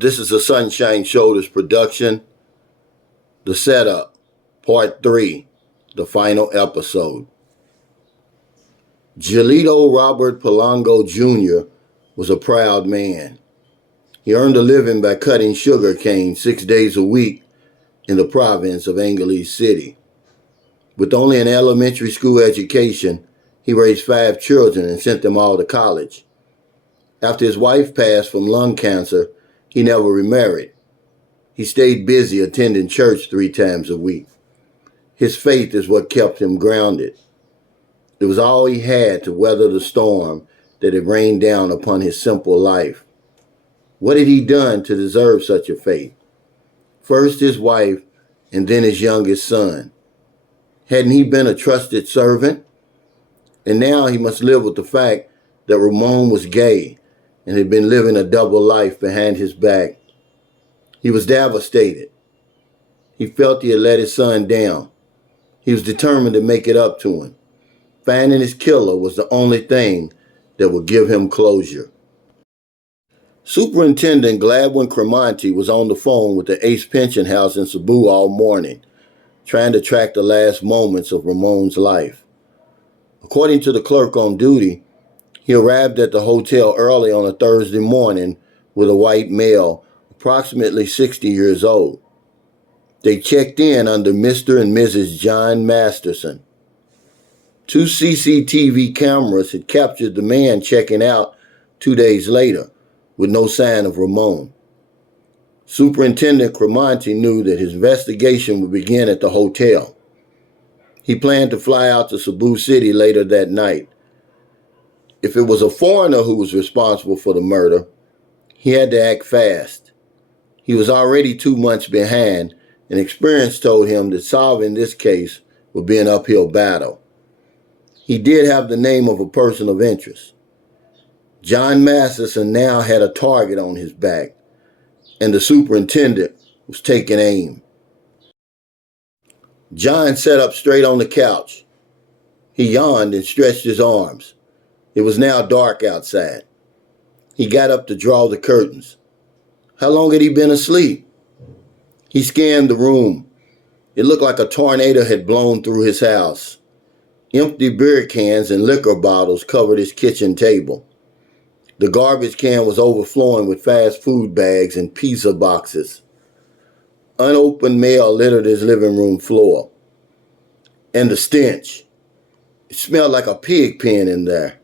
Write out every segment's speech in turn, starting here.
This is a Sunshine Shoulders production. The Setup, Part 3, the final episode. Gelito Robert Polanco Jr. was a proud man. He earned a living by cutting sugar cane 6 days a week in the province of Angeles City. With only an elementary school education, he raised 5 children and sent them all to college. After his wife passed from lung cancer, he never remarried. He stayed busy attending church 3 times a week. His faith is what kept him grounded. It was all he had to weather the storm that had rained down upon his simple life. What had he done to deserve such a fate? First his wife, and then his youngest son. Hadn't he been a trusted servant? And now he must live with the fact that Ramon was gay and had been living a double life behind his back. He was devastated. He felt he had let his son down. He was determined to make it up to him. Finding his killer was the only thing that would give him closure. Superintendent Gladwin was on the phone with the Ace Pension House in Cebu all morning, trying to track the last moments of Ramon's life. According to the clerk on duty, he arrived at the hotel early on a Thursday morning with a white male, approximately 60 years old. They checked in under Mr. and Mrs. John Masterson. 2 CCTV cameras had captured the man checking out 2 days later, with no sign of Ramon. Superintendent Cremonti knew that his investigation would begin at the hotel. He planned to fly out to Cebu City later that night. If it was a foreigner who was responsible for the murder, he had to act fast. He was already 2 months behind, and experience told him that solving this case would be an uphill battle. He did have the name of a person of interest. John Masterson now had a target on his back, and the superintendent was taking aim. John sat up straight on the couch. He yawned and stretched his arms. It was now dark outside. He got up to draw the curtains. How long had he been asleep? He scanned the room. It looked like a tornado had blown through his house. Empty beer cans and liquor bottles covered his kitchen table. The garbage can was overflowing with fast food bags and pizza boxes. Unopened mail littered his living room floor. And the stench. It smelled like a pig pen in there.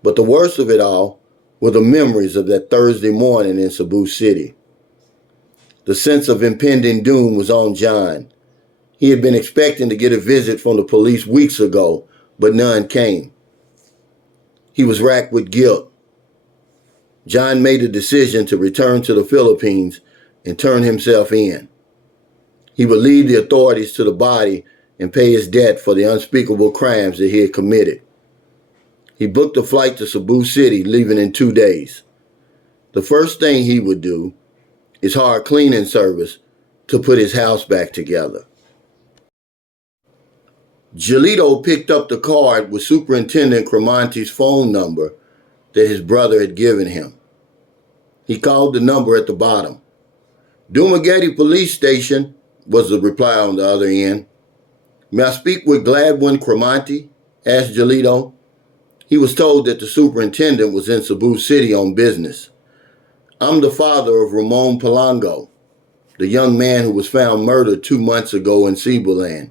But the worst of it all were the memories of that Thursday morning in Cebu City. The sense of impending doom was on John. He had been expecting to get a visit from the police weeks ago, but none came. He was racked with guilt. John made a decision to return to the Philippines and turn himself in. He would lead the authorities to the body and pay his debt for the unspeakable crimes that he had committed. He booked a flight to Cebu City, leaving in 2 days. The first thing he would do is hire a cleaning service to put his house back together. Gelito picked up the card with Superintendent Cremonti's phone number that his brother had given him. He called the number at the bottom. Dumaguete Police Station, was the reply on the other end. May I speak with Gladwin Cremonti? Asked Gelito. He was told that the superintendent was in Cebu City on business. I'm the father of Ramon Polanco, the young man who was found murdered 2 months ago in Cebu.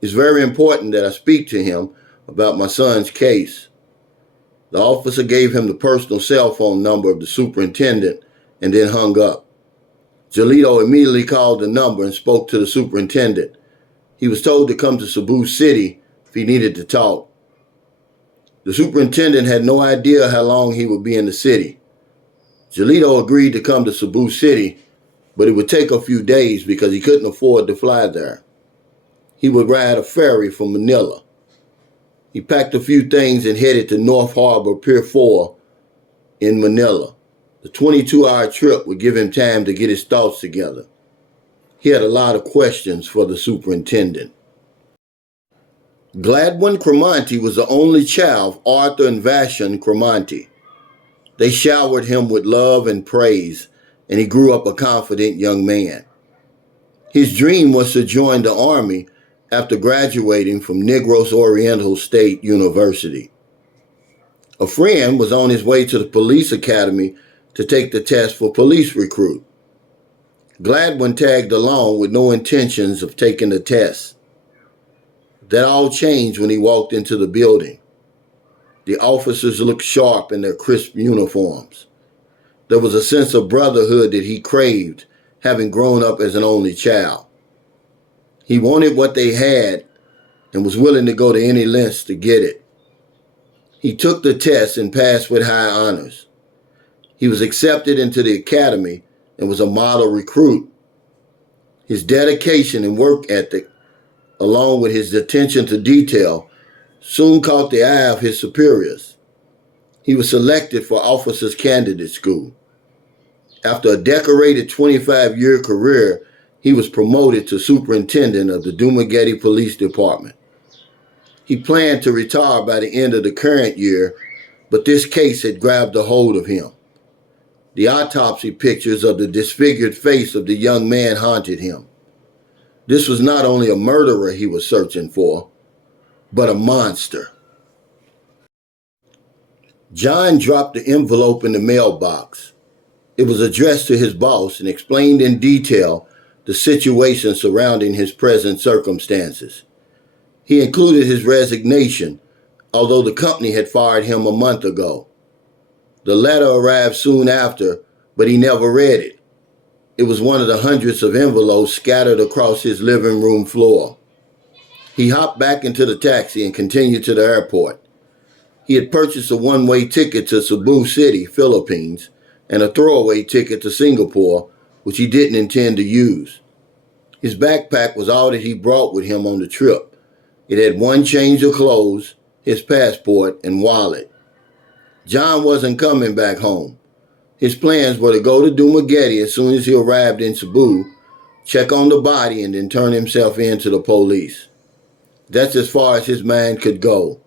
It's very important that I speak to him about my son's case. The officer gave him the personal cell phone number of the superintendent and then hung up. Gelito immediately called the number and spoke to the superintendent. He was told to come to Cebu City if he needed to talk. The superintendent had no idea how long he would be in the city. Gelito agreed to come to Cebu City, but it would take a few days because he couldn't afford to fly there. He would ride a ferry from Manila. He packed a few things and headed to North Harbor Pier 4 in Manila. The 22-hour trip would give him time to get his thoughts together. He had a lot of questions for the superintendent. Gladwin Cremonti was the only child of Arthur and Vashon Cremonti. They showered him with love and praise and he grew up a confident young man. His dream was to join the Army after graduating from Negros Oriental State University. A friend was on his way to the police academy to take the test for police recruit. Gladwin tagged along with no intentions of taking the test. That all changed when he walked into the building. The officers looked sharp in their crisp uniforms. There was a sense of brotherhood that he craved, having grown up as an only child. He wanted what they had and was willing to go to any lengths to get it. He took the test and passed with high honors. He was accepted into the academy and was a model recruit. His dedication and work ethic, along with his attention to detail, soon caught the eye of his superiors. He was selected for Officers Candidate School. After a decorated 25-year career, he was promoted to superintendent of the Dumaguete Police Department. He planned to retire by the end of the current year, but this case had grabbed a hold of him. The autopsy pictures of the disfigured face of the young man haunted him. This was not only a murderer he was searching for, but a monster. John dropped the envelope in the mailbox. It was addressed to his boss and explained in detail the situation surrounding his present circumstances. He included his resignation, although the company had fired him a month ago. The letter arrived soon after, but he never read it. It was one of the hundreds of envelopes scattered across his living room floor. He hopped back into the taxi and continued to the airport. He had purchased a one-way ticket to Cebu City, Philippines, and a throwaway ticket to Singapore, which he didn't intend to use. His backpack was all that he brought with him on the trip. It had one change of clothes, his passport, and wallet. John wasn't coming back home. His plans were to go to Dumaguete as soon as he arrived in Cebu, check on the body, and then turn himself in to the police. That's as far as his mind could go.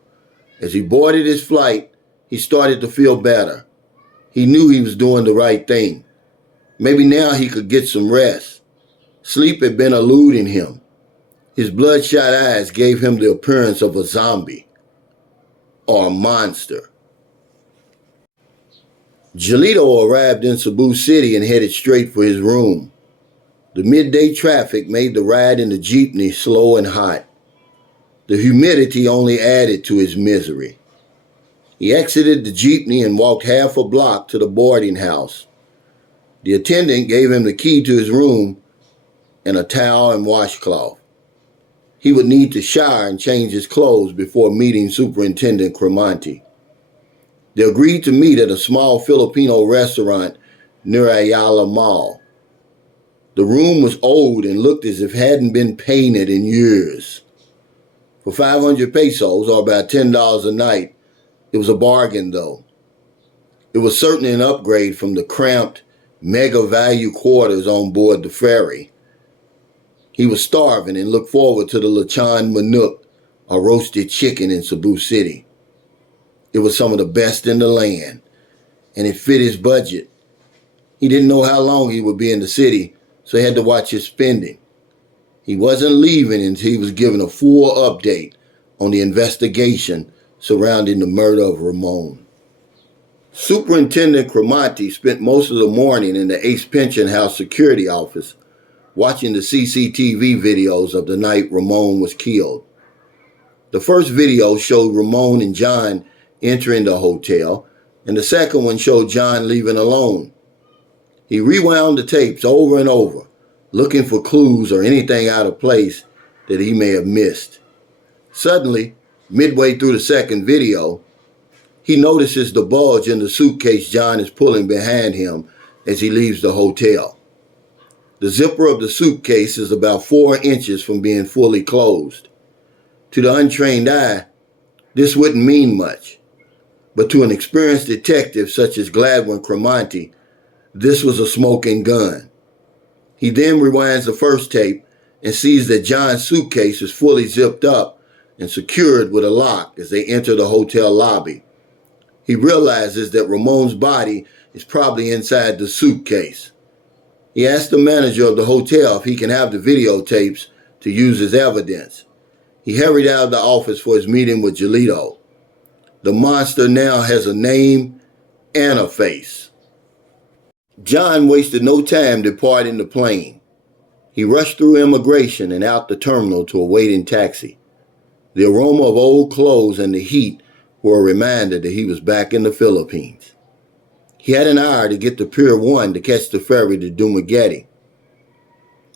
As he boarded his flight, he started to feel better. He knew he was doing the right thing. Maybe now he could get some rest. Sleep had been eluding him. His bloodshot eyes gave him the appearance of a zombie or a monster. Gelito arrived in Cebu City and headed straight for his room. The midday traffic made the ride in the jeepney slow and hot. The humidity only added to his misery. He exited the jeepney and walked half a block to the boarding house. The attendant gave him the key to his room and a towel and washcloth. He would need to shower and change his clothes before meeting Superintendent Cremonti. They agreed to meet at a small Filipino restaurant near Ayala Mall. The room was old and looked as if it hadn't been painted in years. For 500 pesos, or about $10 a night, it was a bargain though. It was certainly an upgrade from the cramped, mega-value quarters on board the ferry. He was starving and looked forward to the lechon manok, a roasted chicken in Cebu City. It was some of the best in the land, and it fit his budget. He didn't know how long he would be in the city, so he had to watch his spending. He wasn't leaving until he was given a full update on the investigation surrounding the murder of Ramon. Superintendent Cremonti spent most of the morning in the Ace Pension House security office watching the CCTV videos of the night Ramon was killed. The first video showed Ramon and John entering the hotel, and the second one showed John leaving alone. He rewound the tapes over and over, looking for clues or anything out of place that he may have missed. Suddenly, midway through the second video, he notices the bulge in the suitcase John is pulling behind him as he leaves the hotel. The zipper of the suitcase is about 4 inches from being fully closed. To the untrained eye, this wouldn't mean much. But to an experienced detective such as Gladwin Cremonti, this was a smoking gun. He then rewinds the first tape and sees that John's suitcase is fully zipped up and secured with a lock as they enter the hotel lobby. He realizes that Ramon's body is probably inside the suitcase. He asked the manager of the hotel if he can have the videotapes to use as evidence. He hurried out of the office for his meeting with Gelito. The monster now has a name and a face. John wasted no time departing the plane. He rushed through immigration and out the terminal to a waiting taxi. The aroma of old clothes and the heat were a reminder that he was back in the Philippines. He had an hour to get to Pier 1 to catch the ferry to Dumaguete.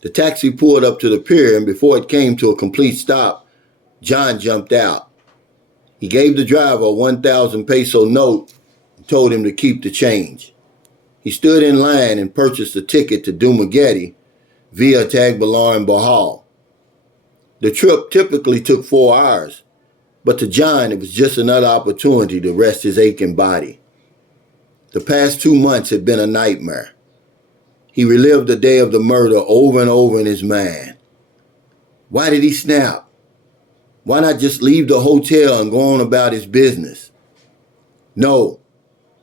The taxi pulled up to the pier, and before it came to a complete stop, John jumped out. He gave the driver a 1,000 peso note and told him to keep the change. He stood in line and purchased a ticket to Dumaguete via Tagbilaran, Bohol. The trip typically took 4 hours, but to John it was just another opportunity to rest his aching body. The past 2 months had been a nightmare. He relived the day of the murder over and over in his mind. Why did he snap? Why not just leave the hotel and go on about his business? No,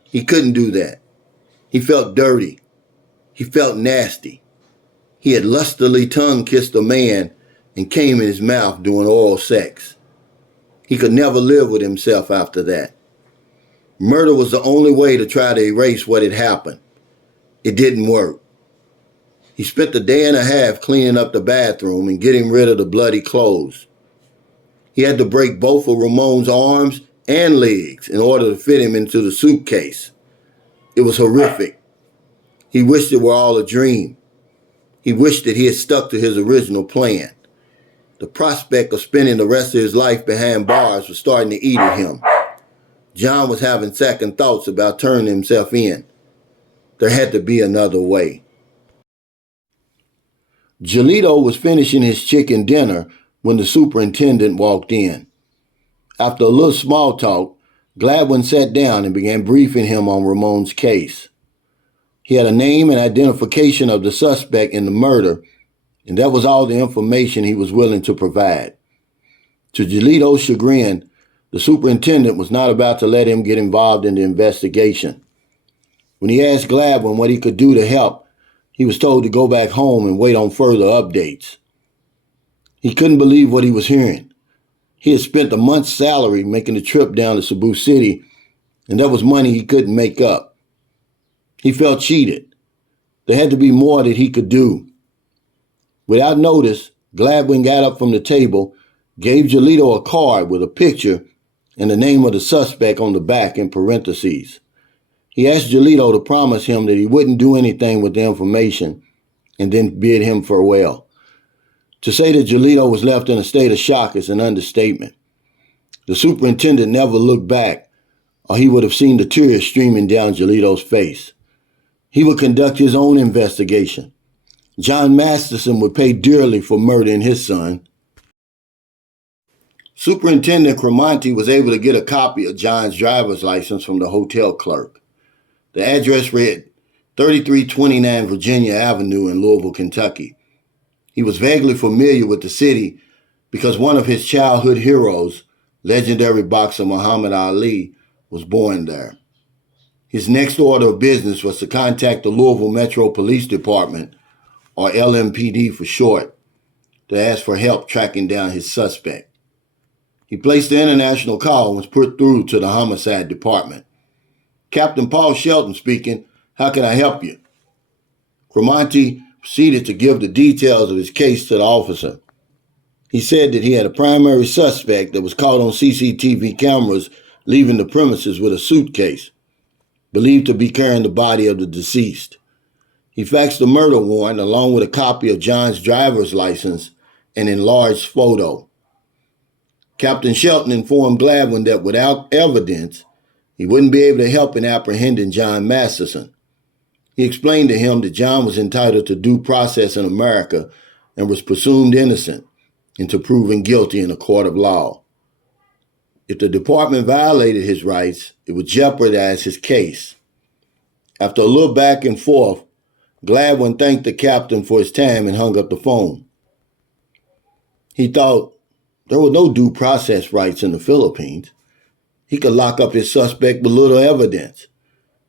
he couldn't do that. He felt dirty. He felt nasty. He had lustily tongue-kissed a man and came in his mouth during oral sex. He could never live with himself after that. Murder was the only way to try to erase what had happened. It didn't work. He spent a day and a half cleaning up the bathroom and getting rid of the bloody clothes. He had to break both of Ramon's arms and legs in order to fit him into the suitcase. It was horrific. He wished it were all a dream. He wished that he had stuck to his original plan. The prospect of spending the rest of his life behind bars was starting to eat at him. John was having second thoughts about turning himself in. There had to be another way. Gelito was finishing his chicken dinner when the superintendent walked in. After a little small talk, Gladwin sat down and began briefing him on Ramon's case. He had a name and identification of the suspect in the murder, and that was all the information he was willing to provide. To Gelito's chagrin, the superintendent was not about to let him get involved in the investigation. When he asked Gladwin what he could do to help, he was told to go back home and wait on further updates. He couldn't believe what he was hearing. He had spent a month's salary making the trip down to Cebu City, and that was money he couldn't make up. He felt cheated. There had to be more that he could do. Without notice, Gladwin got up from the table, gave Gelito a card with a picture and the name of the suspect on the back in parentheses. He asked Gelito to promise him that he wouldn't do anything with the information and then bid him farewell. To say that Gelito was left in a state of shock is an understatement. The superintendent never looked back, or he would have seen the tears streaming down Gelito's face. He would conduct his own investigation. John Masterson would pay dearly for murdering his son. Superintendent Cremonti was able to get a copy of John's driver's license from the hotel clerk. The address read 3329 Virginia Avenue in Louisville, Kentucky. He was vaguely familiar with the city because one of his childhood heroes, legendary boxer Muhammad Ali, was born there. His next order of business was to contact the Louisville Metro Police Department, or LMPD for short, to ask for help tracking down his suspect. He placed the international call and was put through to the homicide department. Captain Paul Shelton speaking. How can I help you? Cremonti proceeded to give the details of his case to the officer. He said that he had a primary suspect that was caught on CCTV cameras leaving the premises with a suitcase, believed to be carrying the body of the deceased. He faxed a murder warrant along with a copy of John's driver's license and enlarged photo. Captain Shelton informed Gladwin that without evidence, he wouldn't be able to help in apprehending John Masterson. He explained to him that John was entitled to due process in America and was presumed innocent until proven guilty in a court of law. If the department violated his rights, it would jeopardize his case. After a little back and forth, Gladwin thanked the captain for his time and hung up the phone. He thought there were no due process rights in the Philippines. He could lock up his suspect with little evidence,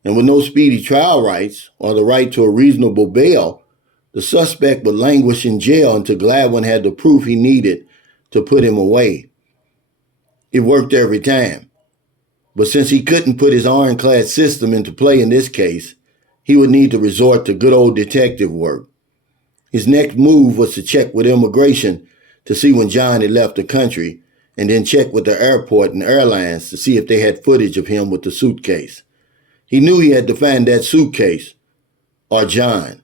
and with no speedy trial rights or the right to a reasonable bail, The suspect would languish in jail until Gladwin had the proof he needed to put him away. It worked every time. But since he couldn't put his ironclad system into play in this case, he would need to resort to good old detective work. His next move was to check with immigration to see when John had left the country, and then check with the airport and airlines to see if they had footage of him with the suitcase. He knew he had to find that suitcase, or John.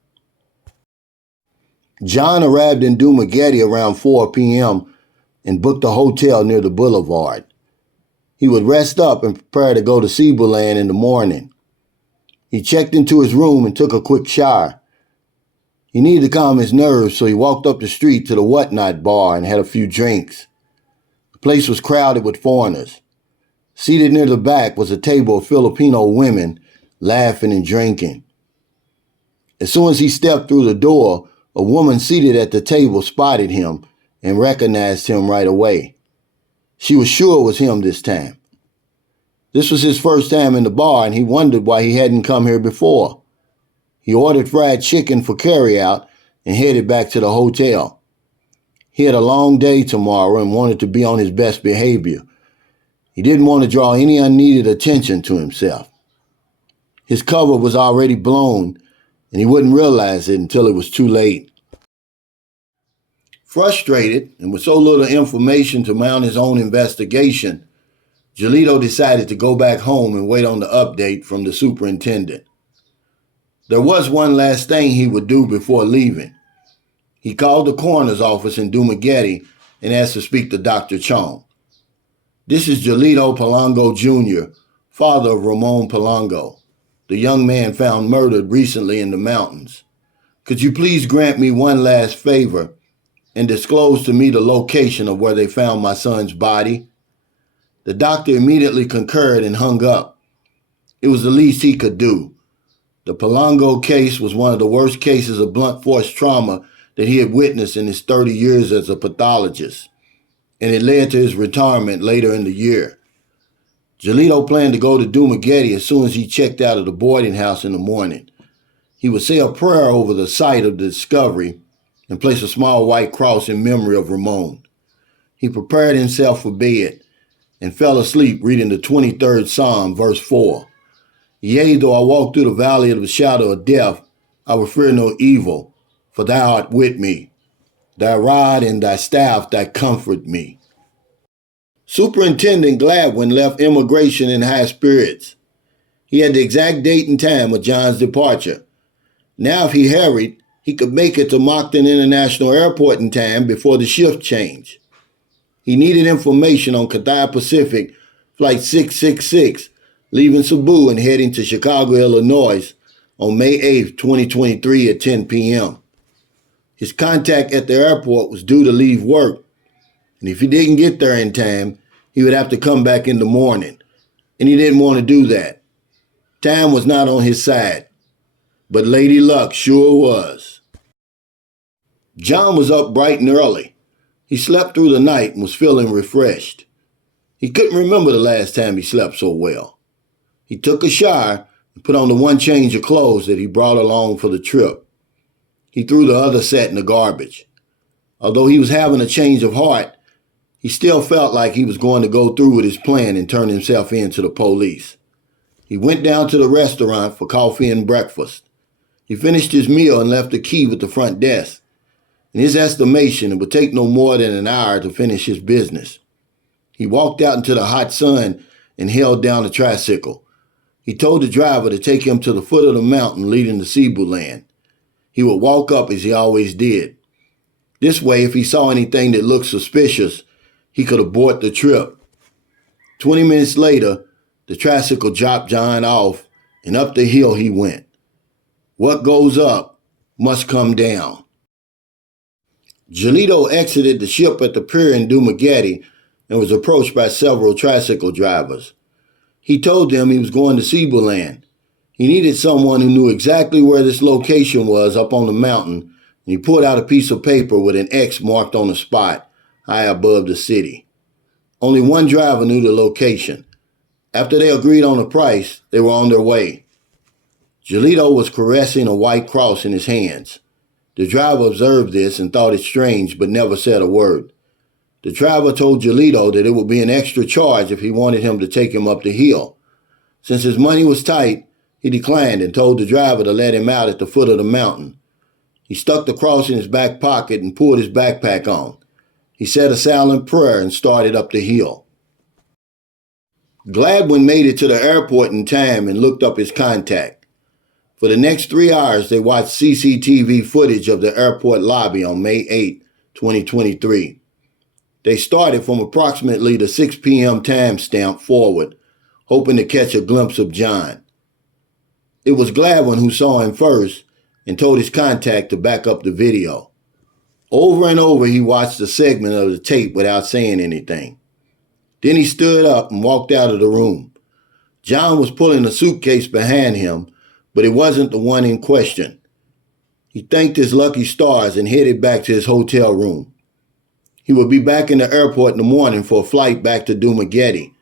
John arrived in Dumaguete around 4 p.m. and booked a hotel near the boulevard. He would rest up and prepare to go to Cebu in the morning. He checked into his room and took a quick shower. He needed to calm his nerves, so he walked up the street to the Whatnot bar and had a few drinks. The place was crowded with foreigners. Seated near the back was a table of Filipino women laughing and drinking. As soon as he stepped through the door, a woman seated at the table spotted him and recognized him right away. She was sure it was him this time. This was his first time in the bar, and he wondered why he hadn't come here before. He ordered fried chicken for carryout and headed back to the hotel. He had a long day tomorrow and wanted to be on his best behavior. He didn't want to draw any unneeded attention to himself. His cover was already blown, and he wouldn't realize it until it was too late. Frustrated, and with so little information to mount his own investigation, Gelito decided to go back home and wait on the update from the superintendent. There was one last thing he would do before leaving. He called the coroner's office in Dumaguete and asked to speak to Dr. Chong. "This is Gelito Polanco Jr., father of Ramon Polanco, the young man found murdered recently in the mountains. Could you please grant me one last favor and disclose to me the location of where they found my son's body?" The doctor immediately concurred and hung up. It was the least he could do. The Polanco case was one of the worst cases of blunt force trauma that he had witnessed in his 30 years as a pathologist, and it led to his retirement later in the year. Gelito planned to go to Dumaguete as soon as he checked out of the boarding house in the morning. He would say a prayer over the site of the discovery and place a small white cross in memory of Ramon. He prepared himself for bed and fell asleep reading the 23rd Psalm, verse 4. "Yea, though I walk through the valley of the shadow of death, I will fear no evil, for thou art with me. Thy rod and thy staff, they comfort me." Superintendent Gladwin left immigration in high spirits. He had the exact date and time of John's departure. Now, if he hurried, he could make it to Moncton International Airport in time before the shift change. He needed information on Cathay Pacific Flight 666, leaving Cebu and heading to Chicago, Illinois on May 8, 2023 at 10 p.m. His contact at the airport was due to leave work, and if he didn't get there in time, he would have to come back in the morning, and he didn't want to do that. Time was not on his side, but Lady Luck sure was. John was up bright and early. He slept through the night and was feeling refreshed. He couldn't remember the last time he slept so well. He took a shower and put on the one change of clothes that he brought along for the trip. He threw the other set in the garbage. Although he was having a change of heart, he still felt like he was going to go through with his plan and turn himself in to the police. He went down to the restaurant for coffee and breakfast. He finished his meal and left the key with the front desk. In his estimation, it would take no more than an hour to finish his business. He walked out into the hot sun and held down the tricycle. He told the driver to take him to the foot of the mountain leading to Cebu land. He would walk up as he always did. This way, if he saw anything that looked suspicious, he could abort the trip. 20 minutes later, the tricycle dropped John off, and up the hill he went. What goes up must come down. Gelito exited the ship at the pier in Dumaguete and was approached by several tricycle drivers. He told them he was going to Cebu land. He needed someone who knew exactly where this location was up on the mountain, and he pulled out a piece of paper with an X marked on the spot, high above the city. Only one driver knew the location. After they agreed on the price, they were on their way. Gelito was caressing a white cross in his hands. The driver observed this and thought it strange, but never said a word. The driver told Gelito that it would be an extra charge if he wanted him to take him up the hill. Since his money was tight, he declined and told the driver to let him out at the foot of the mountain. He stuck the cross in his back pocket and pulled his backpack on. He said a silent prayer and started up the hill. Gladwin made it to the airport in time and looked up his contact. For the next 3 hours, they watched CCTV footage of the airport lobby on May 8, 2023. They started from approximately the 6 p.m. timestamp forward, hoping to catch a glimpse of John. It was Gladwin who saw him first and told his contact to back up the video. Over and over, he watched a segment of the tape without saying anything. Then he stood up and walked out of the room. John was pulling a suitcase behind him, but it wasn't the one in question. He thanked his lucky stars and headed back to his hotel room. He would be back in the airport in the morning for a flight back to Dumaguete.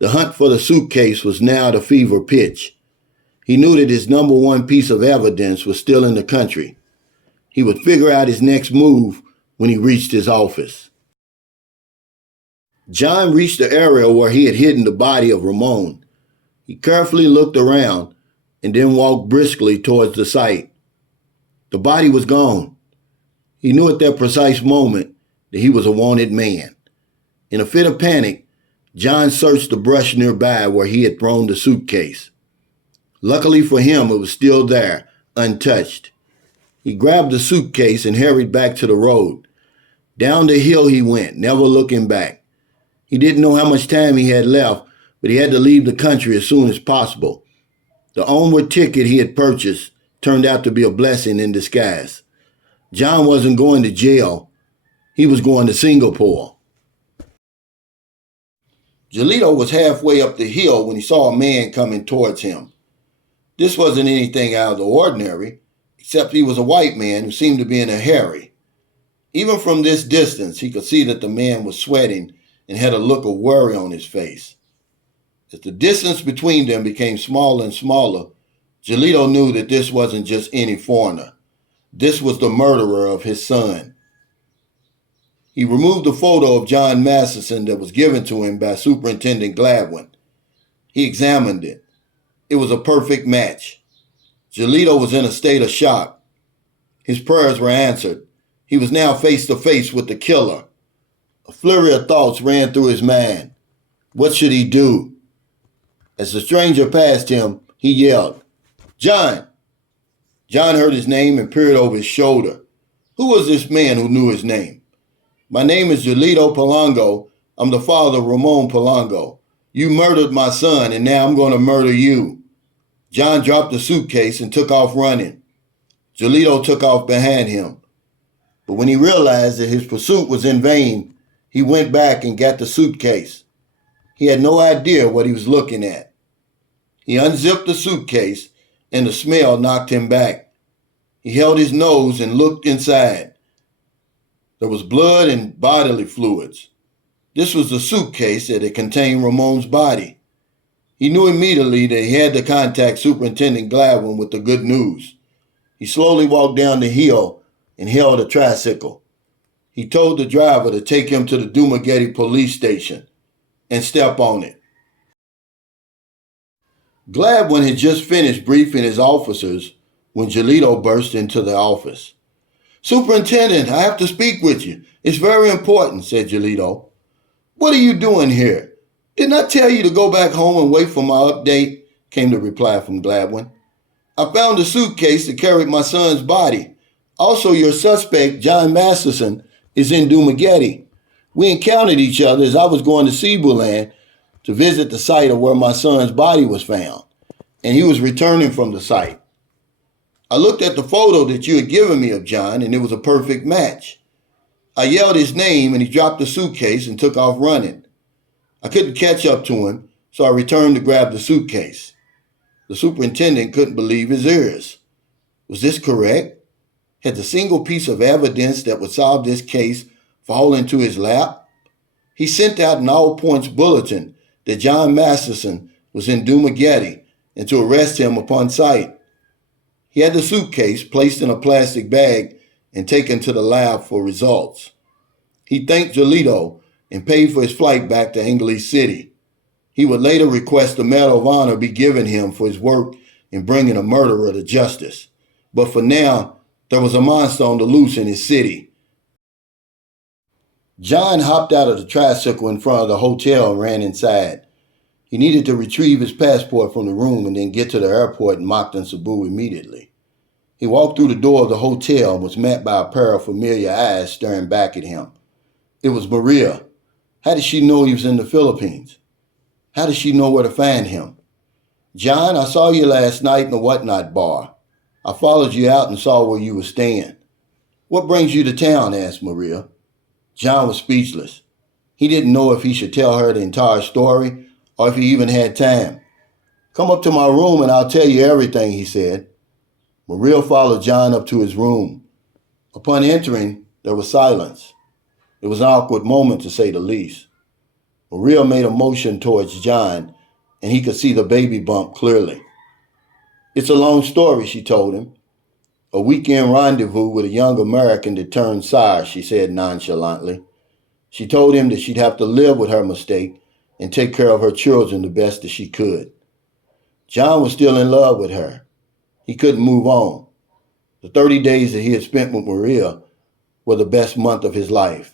The hunt for the suitcase was now at a fever pitch. He knew that his number one piece of evidence was still in the country. He would figure out his next move when he reached his office. John reached the area where he had hidden the body of Ramon. He carefully looked around and then walked briskly towards the site. The body was gone. He knew at that precise moment that he was a wanted man. In a fit of panic, John searched the brush nearby where he had thrown the suitcase. Luckily for him, it was still there, untouched. He grabbed the suitcase and hurried back to the road. Down the hill he went, never looking back. He didn't know how much time he had left, but he had to leave the country as soon as possible. The onward ticket he had purchased turned out to be a blessing in disguise. John wasn't going to jail. He was going to Singapore. Gelito was halfway up the hill when he saw a man coming towards him. This wasn't anything out of the ordinary, except he was a white man who seemed to be in a hurry. Even from this distance, he could see that the man was sweating and had a look of worry on his face. As the distance between them became smaller and smaller, Gelito knew that this wasn't just any foreigner. This was the murderer of his son. He removed the photo of John Masterson that was given to him by Superintendent Gladwin. He examined it. It was a perfect match. Gelito was in a state of shock. His prayers were answered. He was now face to face with the killer. A flurry of thoughts ran through his mind. What should he do? As the stranger passed him, he yelled, "John!" John heard his name and peered over his shoulder. Who was this man who knew his name? "My name is Gelito Polanco. I'm the father of Ramon Polanco. You murdered my son, and now I'm going to murder you." John dropped the suitcase and took off running. Gelito took off behind him. But when he realized that his pursuit was in vain, he went back and got the suitcase. He had no idea what he was looking at. He unzipped the suitcase, and the smell knocked him back. He held his nose and looked inside. There was blood and bodily fluids. This was the suitcase that had contained Ramon's body. He knew immediately that he had to contact Superintendent Gladwin with the good news. He slowly walked down the hill and hailed a tricycle. He told the driver to take him to the Dumaguete police station and step on it. Gladwin had just finished briefing his officers when Gelito burst into the office. "Superintendent, I have to speak with you. It's very important," said Gelito. "What are you doing here? Didn't I tell you to go back home and wait for my update?" came the reply from Gladwin. "I found a suitcase that carried my son's body. Also, your suspect, John Masterson, is in Dumaguete. We encountered each other as I was going to Cebu land to visit the site of where my son's body was found, and he was returning from the site. I looked at the photo that you had given me of John, and it was a perfect match. I yelled his name, and he dropped the suitcase and took off running. I couldn't catch up to him, so I returned to grab the suitcase." The superintendent couldn't believe his ears. Was this correct? Had the single piece of evidence that would solve this case fallen into his lap? He sent out an all-points bulletin that John Masterson was in Dumaguete and to arrest him upon sight. He had the suitcase placed in a plastic bag and taken to the lab for results. He thanked Gelito and paid for his flight back to English City. He would later request a Medal of Honor be given him for his work in bringing a murderer to justice. But for now, there was a monster on the loose in his city. John hopped out of the tricycle in front of the hotel and ran inside. He needed to retrieve his passport from the room and then get to the airport in Moncton, Cebu immediately. He walked through the door of the hotel and was met by a pair of familiar eyes staring back at him. It was Maria. How did she know he was in the Philippines? How did she know where to find him? John, I saw you last night in the Whatnot bar. I followed you out and saw where you were staying. What brings you to town? Asked Maria. John was speechless. He didn't know if he should tell her the entire story or if he even had time. Come up to my room and I'll tell you everything, he said. Maria followed John up to his room. Upon entering, there was silence. It was an awkward moment, to say the least. Maria made a motion towards John, and he could see the baby bump clearly. It's a long story, she told him. A weekend rendezvous with a young American that turned sire, she said nonchalantly. She told him that she'd have to live with her mistake and take care of her children the best that she could. John was still in love with her. He couldn't move on. The 30 days that he had spent with Maria were the best month of his life.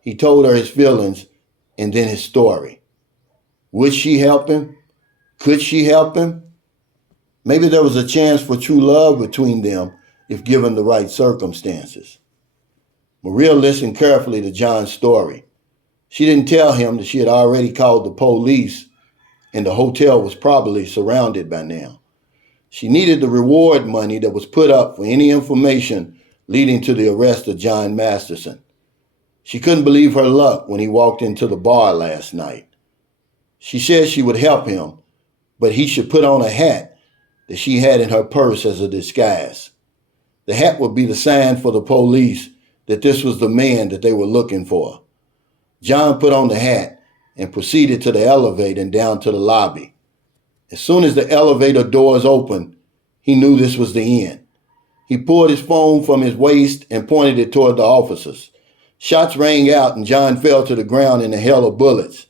He told her his feelings and then his story. Would she help him? Could she help him? Maybe there was a chance for true love between them if given the right circumstances. Maria listened carefully to John's story. She didn't tell him that she had already called the police and the hotel was probably surrounded by now. She needed the reward money that was put up for any information leading to the arrest of John Masterson. She couldn't believe her luck when he walked into the bar last night. She said she would help him, but he should put on a hat that she had in her purse as a disguise. The hat would be the sign for the police that this was the man that they were looking for. John put on the hat and proceeded to the elevator and down to the lobby. As soon as the elevator doors opened, he knew this was the end. He pulled his phone from his waist and pointed it toward the officers. Shots rang out and John fell to the ground in a hail of bullets.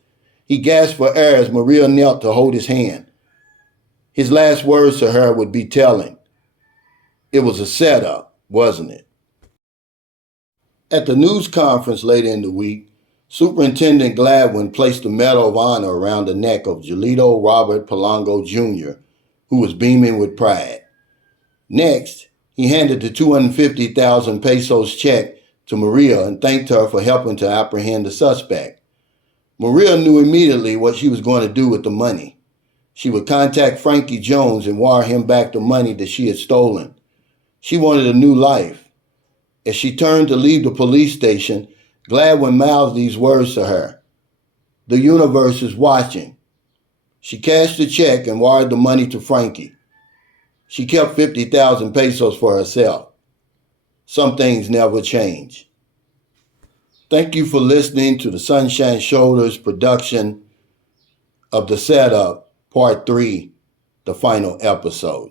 He gasped for air as Maria knelt to hold his hand. His last words to her would be telling. It was a setup, wasn't it? At the news conference later in the week, Superintendent Gladwin placed the Medal of Honor around the neck of Gelito Robert Palongo Jr., who was beaming with pride. Next, he handed the 250,000 pesos check to Maria and thanked her for helping to apprehend the suspect. Maria knew immediately what she was going to do with the money. She would contact Frankie Jones and wire him back the money that she had stolen. She wanted a new life. As she turned to leave the police station, Gladwin mouthed these words to her. The universe is watching. She cashed the check and wired the money to Frankie. She kept 50,000 pesos for herself. Some things never change. Thank you for listening to the Sunshine Shoulders production of The Setup, Part 3, the final episode.